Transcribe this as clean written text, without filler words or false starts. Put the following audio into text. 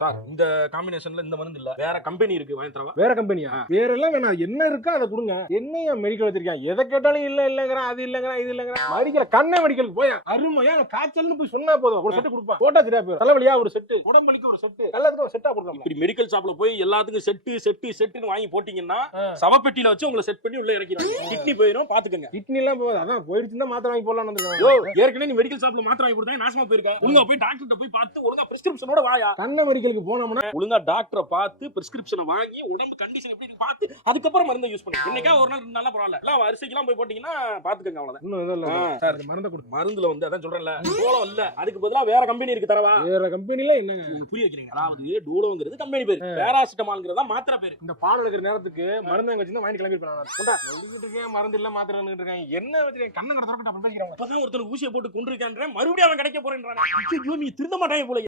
Sir இந்த காம்பினேஷன்ல இந்த மருந்து இல்ல, வேற கம்பெனி இருக்கு, வாங்கி தரவா? வேற கம்பெனியா? வேற எல்லாம் வேணாம், என்ன இருக்கோ அதை கொடுங்க. என்னையா மெடிக்கல் வச்சிருக்கேன், எதை கேட்டாலும் இல்ல இல்லங்கிறான், அது இல்லங்கிறான், இது இல்லங்கிறான். மெடிக்கல் கண்ண மெடிக்கலுக்கு போய் அருமையா காய்ச்சல்னு போய் சொன்னா போதும், ஒரு செட்டு கொடுப்பான். போட்டா சரியா போயிடும். தலைவலியா ஒரு செட்டு, உடம்புலிக்கு ஒரு செட்டு, எல்லாத்துக்கும் ஒரு செட்டா கொடுக்கலாம். இப்படி மெடிக்கல் ஷாப்ல போய் எல்லாத்துக்கும் செட்டுன்னு வாங்கி போட்டீங்கன்னா சவப்பெட்டியில வச்சு உங்களை செட் பண்ணி உள்ள இறக்கிறாங்க. கிட்னி போயிடும், பாத்துக்கங்க. கிட்னி எல்லாம் போகுது, அதான் போயிடுச்சுன்னா மாத்திரை வாங்கி போடலாம்னு வந்திருக்காங்க. யோ, ஏற்கனவே நீ மெடிக்கல் ஷாப்ல மாத்திரை வாங்கி கொடுத்தா நாசமா போயிருக்க. ஒழுங்கா போய் டாக்டர்கிட்ட போய் பார்த்து ஒழுங்கா பிரிஸ்கிரிப்ஷனோட வாயா. கண்ண மெடிக்கலுக்கு போனோம்னா ஒழுங்கா டாக்டரை பார்த்து பிரிஸ்கிரிப்ஷனை வாங்கி உடம்பு கண்டிஷன் எப்படி இருக்கு பார்த்து அதுக்கப்புறம் மருந்து யூஸ் பண்ணி இன்னைக்கா ஒரு நாள் 2 நாள் பரவாயில்ல. எல்லாம் வரிசைக்கெல்லாம் போய் போட்டீங்கன்னா பாத்துக்கங்க, அவ்வளவுதான். இன்னும் இதெல்லாம் இல்ல. சார், மருந்தை கொடுங்க. மருந்துல வந்து அதான் சொல்றேன்ல, டூலோ இல்ல, அதுக்கு பதிலா வேற கம்பெனி இருக்கு தரவா. வேற கம்பெனில என்னங்க உங்களுக்கு புரிய வைக்கிறீங்க. அதாவது டூலோங்கிறது கம்பெனி பேரு, பேராசிட்டமால்ங்கிறதா மாத்திரை பேரு. இந்த பால் எடுக்கிற நேரத்துக்கு மருந்து எங்க வச்சுன்னா வாங்கி கிளம்பி போனாங்க. மருந்து இல்ல மாத்திரை இருக்காங்க, என்ன வச்சிருக்கேன் கண்ணு கடத்த அப்பதான் ஒருத்தர் ஊசியை போட்டு கொண்டிருக்கான்ற மறுபடியும் அவன் கிடைக்க போறேன்றான். ஐயோ, நீ திருந்த மாட்டாங்க போல.